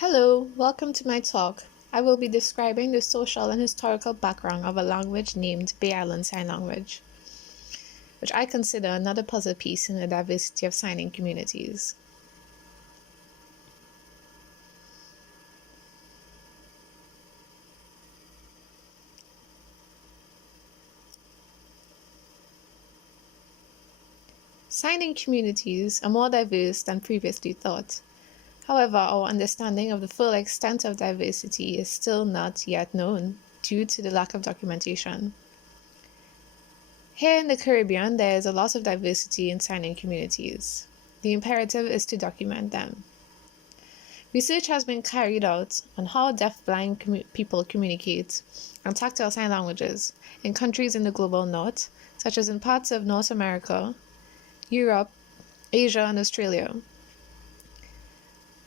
Hello, welcome to my talk. I will be describing the social and historical background of a language named Bay Island Sign Language, which I consider another puzzle piece in the diversity of signing communities. Signing communities are more diverse than previously thought. However, our understanding of the full extent of diversity is still not yet known due to the lack of documentation. Here in the Caribbean, there is a lot of diversity in signing communities. The imperative is to document them. Research has been carried out on how deaf-blind people communicate and tactile sign languages in countries in the global north, such as in parts of North America, Europe, Asia, and Australia.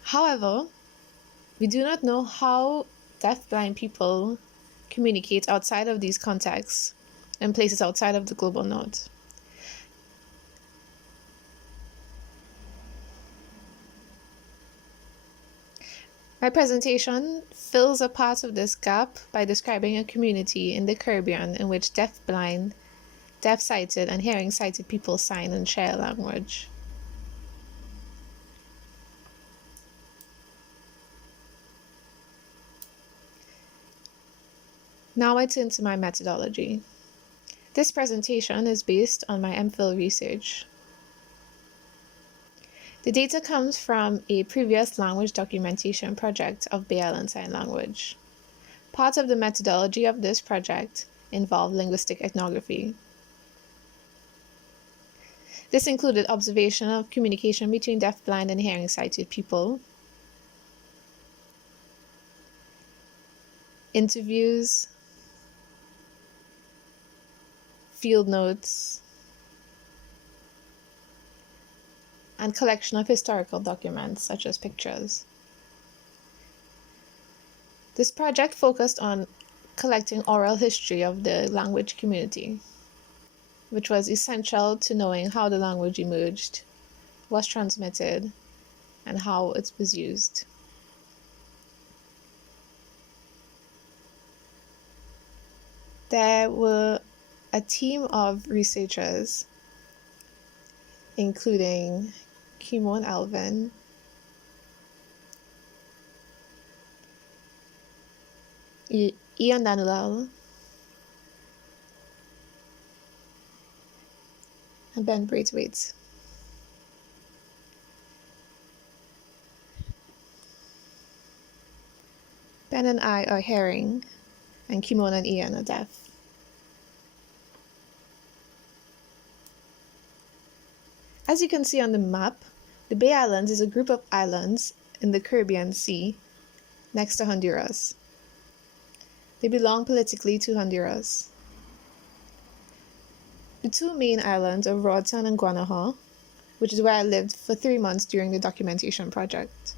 However, we do not know how deaf-blind people communicate outside of these contexts in places outside of the global north. My presentation fills a part of this gap by describing a community in the Caribbean in which deaf-blind, deaf-sighted, and hearing-sighted people sign and share language. Now I turn to my methodology. This presentation is based on my MPhil research. The data comes from a previous language documentation project of Bay Island Sign Language. Part of the methodology of this project involved linguistic ethnography. This included observation of communication between deaf-blind and hearing-sighted people, interviews, field notes, and collection of historical documents such as pictures. This project focused on collecting oral history of the language community, which was essential to knowing how the language emerged, was transmitted, and how it was used. There were a team of researchers, including Kimon Alvin, Ian Danulal, and Ben Braithwaite. Ben and I are hearing, and Kimon and Ian are deaf. As you can see on the map, the Bay Islands is a group of islands in the Caribbean Sea next to Honduras. They belong politically to Honduras. The two main islands are Roatan and Guanaja, which is where I lived for 3 months during the documentation project.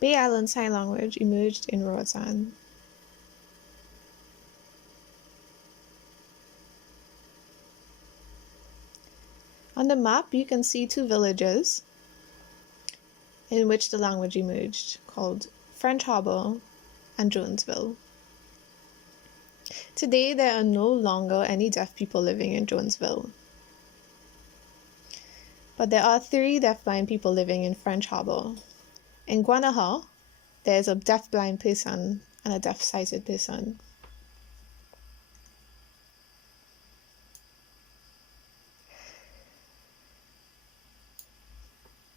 Bay Island Sign Language emerged in Roatan. On the map, you can see two villages in which the language emerged, called French Harbor and Jonesville. Today, there are no longer any deaf people living in Jonesville, but there are 3 deaf-blind people living in French Harbor. In Guanaja, there is a deaf-blind person and a deaf-sighted person.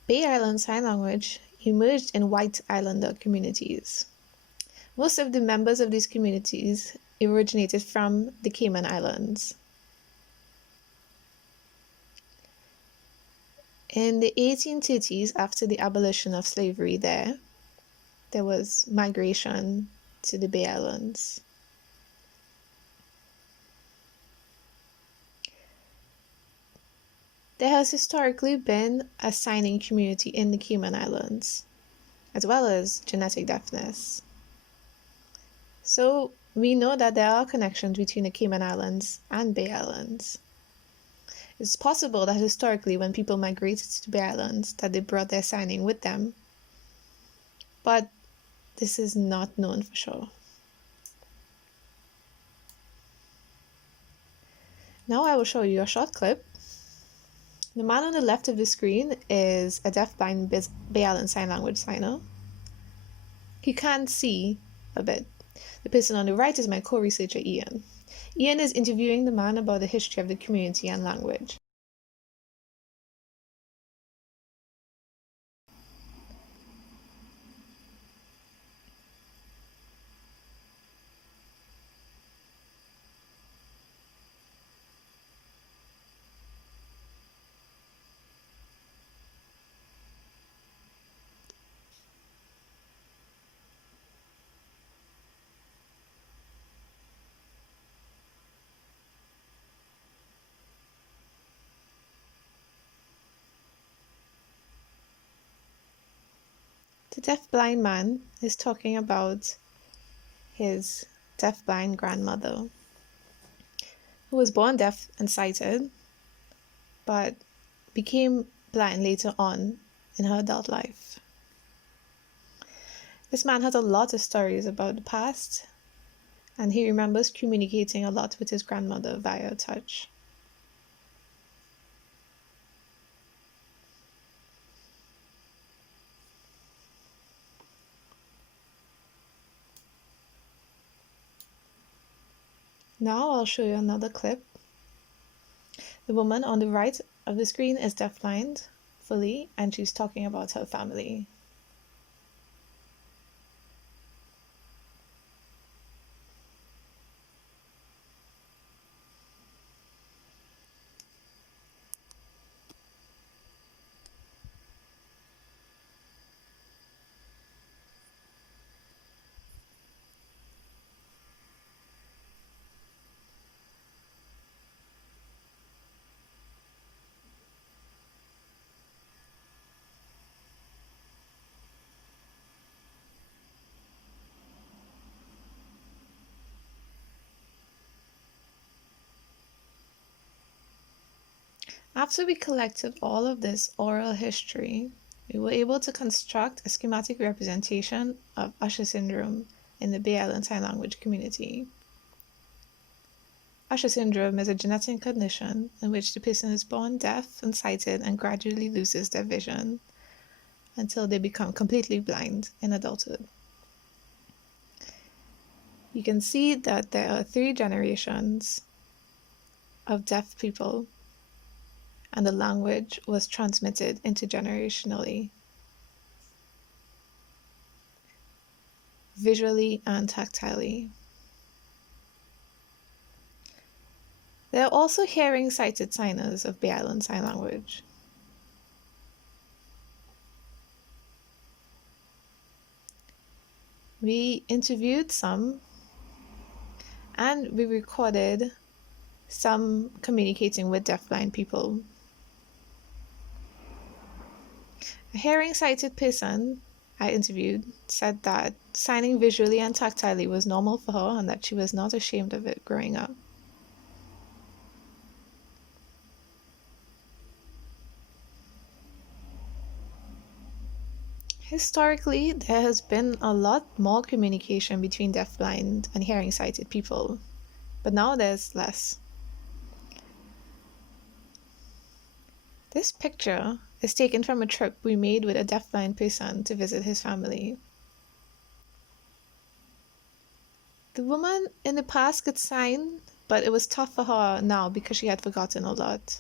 Bay Island Sign Language emerged in white islander communities. Most of the members of these communities originated from the Cayman Islands. In the 1830s, after the abolition of slavery there was migration to the Bay Islands. There has historically been a signing community in the Cayman Islands, as well as genetic deafness. So we know that there are connections between the Cayman Islands and Bay Islands. It's possible that historically when people migrated to the Bay Islands that they brought their signing with them, but this is not known for sure. Now I will show you a short clip. The man on the left of the screen is a deafblind Bay Island Sign Language signer. He can't see a bit. The person on the right is my co-researcher Ian. Ian is interviewing the man about the history of the community and language. The deaf-blind man is talking about his deaf-blind grandmother, who was born deaf and sighted, but became blind later on in her adult life. This man has a lot of stories about the past, and he remembers communicating a lot with his grandmother via touch. Now I'll show you another clip. The woman on the right of the screen is deafblind fully, and she's talking about her family. After we collected all of this oral history, we were able to construct a schematic representation of Usher syndrome in the Bay Island Sign Language community. Usher syndrome is a genetic condition in which the person is born deaf and sighted and gradually loses their vision until they become completely blind in adulthood. You can see that there are 3 generations of deaf people, and the language was transmitted intergenerationally, visually and tactilely. There are also hearing sighted signers of Bay Island Sign Language. We interviewed some, and we recorded some communicating with deafblind people. A hearing sighted person I interviewed said that signing visually and tactilely was normal for her and that she was not ashamed of it growing up. Historically, there has been a lot more communication between deafblind and hearing sighted people, but now there's less. This picture is taken from a trip we made with a deafblind person to visit his family. The woman in the past could sign, but it was tough for her now because she had forgotten a lot.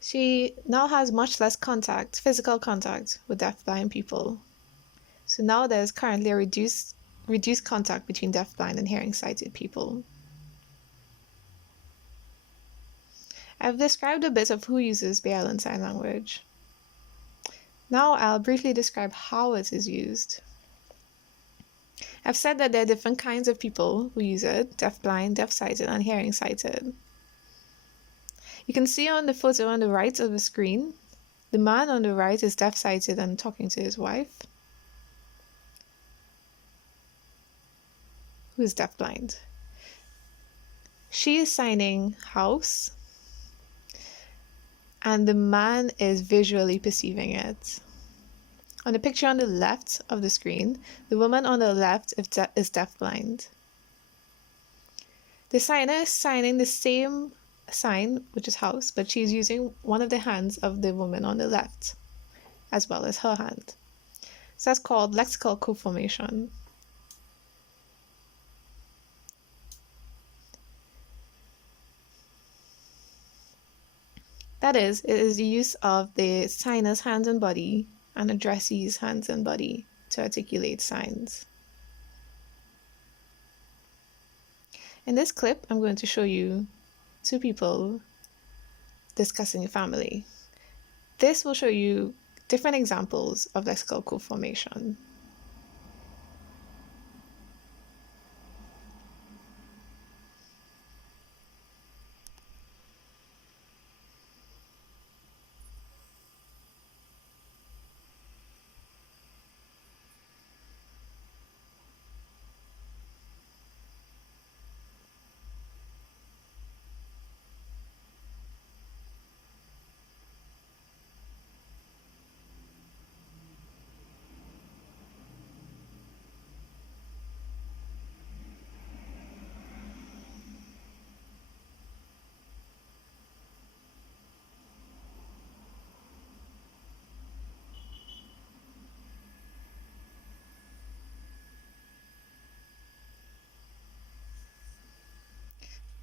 She now has much less contact, physical contact, with deafblind people. So now there's currently a reduced contact between deafblind and hearing sighted people. I've described a bit of who uses Bay Island Sign Language. Now I'll briefly describe how it is used. I've said that there are different kinds of people who use it: deafblind, deaf-sighted, and hearing-sighted. You can see on the photo on the right of the screen, the man on the right is deaf-sighted and talking to his wife. who is deafblind. She is signing house, and the man is visually perceiving it. On the picture on the left of the screen, the woman on the left is deafblind. The signer is signing the same sign, which is house, but she's using one of the hands of the woman on the left, as well as her hand. So that's called lexical co-formation. That is, it is the use of the signer's hands and body and addressee's hands and body to articulate signs. In this clip, I'm going to show you two people discussing a family. This will show you different examples of lexical co-formation.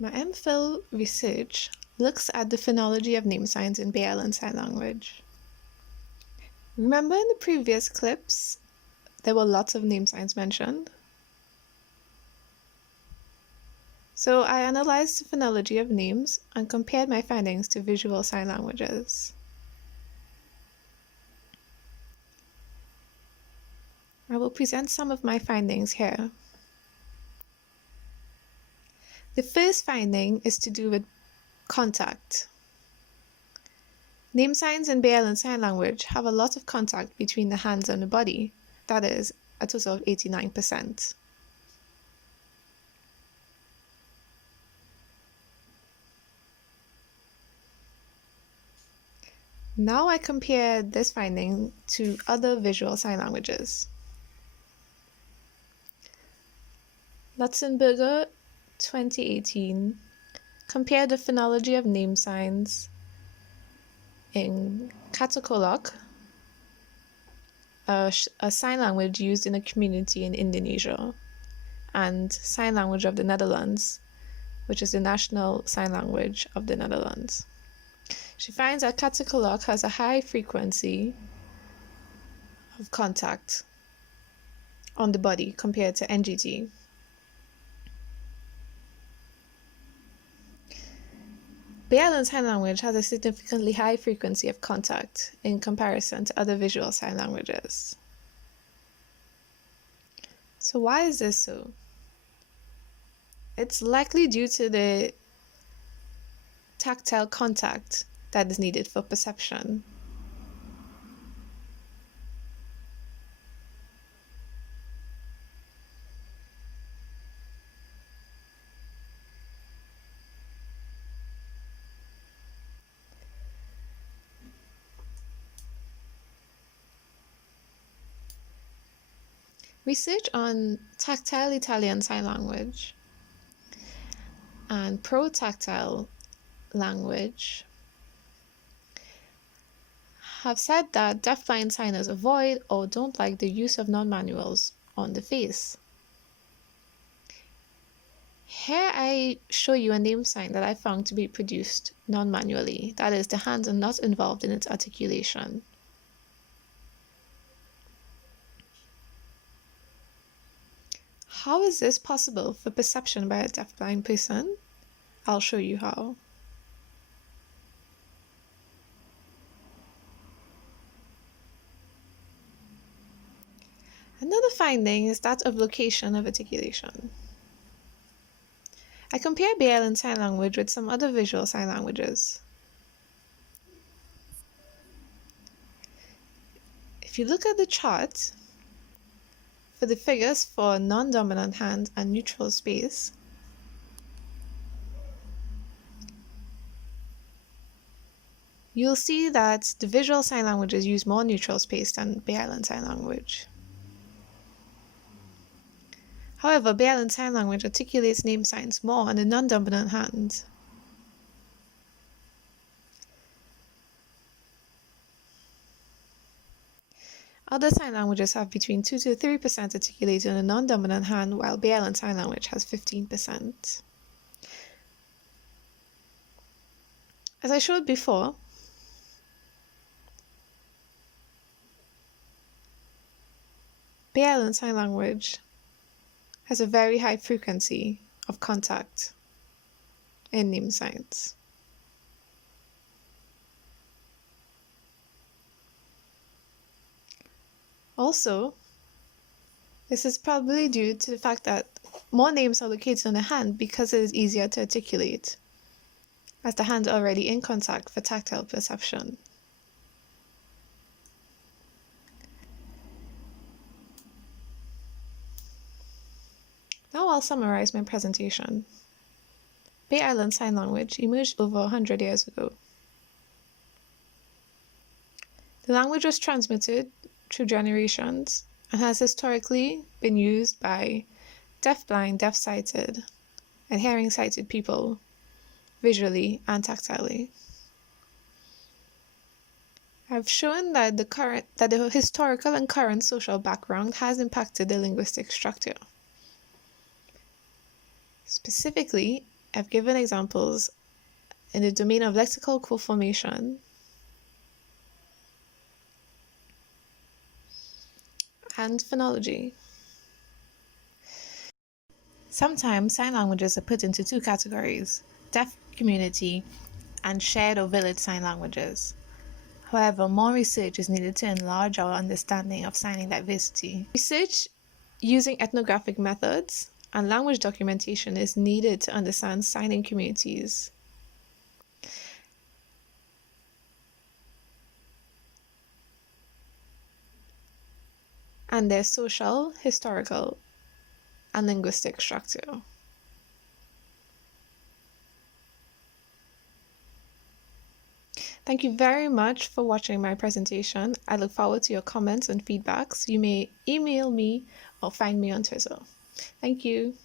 My MPhil research looks at the phonology of name signs in BL Sign Language. Remember in the previous clips, there were lots of name signs mentioned? So I analyzed the phonology of names and compared my findings to visual sign languages. I will present some of my findings here. The first finding is to do with contact. Name signs in BL Sign Language have a lot of contact between the hands and the body, that is, a total of 89%. Now I compare this finding to other visual sign languages. Lutzenberger, 2018, compared the phonology of name signs in Katakolok, a sign language used in a community in Indonesia, and Sign Language of the Netherlands, which is the national sign language of the Netherlands. She finds that Katakolok has a high frequency of contact on the body compared to NGT. BL Sign Language has a significantly high frequency of contact in comparison to other visual sign languages. So why is this so? It's likely due to the tactile contact that is needed for perception. Research on tactile Italian sign language and pro-tactile language have said that deafblind signers avoid or don't like the use of non-manuals on the face. Here I show you a name sign that I found to be produced non-manually, that is, the hands are not involved in its articulation. How is this possible for perception by a deafblind person? I'll show you how. Another finding is that of location of articulation. I compare BL Sign Language with some other visual sign languages. If you look at the chart, for the figures for non-dominant hand and neutral space, you'll see that the visual sign languages use more neutral space than Bay Island Sign Language. However, Bay Island Sign Language articulates name signs more on the non-dominant hand. Other sign languages have between 2 to 3% articulated on the non-dominant hand, while Bay Island Sign Language has 15%. As I showed before, Bay Island Sign Language has a very high frequency of contact in name signs. Also, this is probably due to the fact that more names are located on the hand because it is easier to articulate, as the hand is already in contact for tactile perception. Now I'll summarize my presentation. Bay Island Sign Language emerged over 100 years ago. The language was transmitted through generations and has historically been used by deafblind, deaf-sighted, and hearing-sighted people visually and tactilely. I've shown that the historical and current social background has impacted the linguistic structure. Specifically, I've given examples in the domain of lexical co-formation and phonology. Sometimes sign languages are put into two categories: deaf community and shared or village sign languages. However, more research is needed to enlarge our understanding of signing diversity. Research using ethnographic methods and language documentation is needed to understand signing communities. And their social, historical, and linguistic structure. Thank you very much for watching my presentation. I look forward to your comments and feedbacks. You may email me or find me on Twitter. Thank you.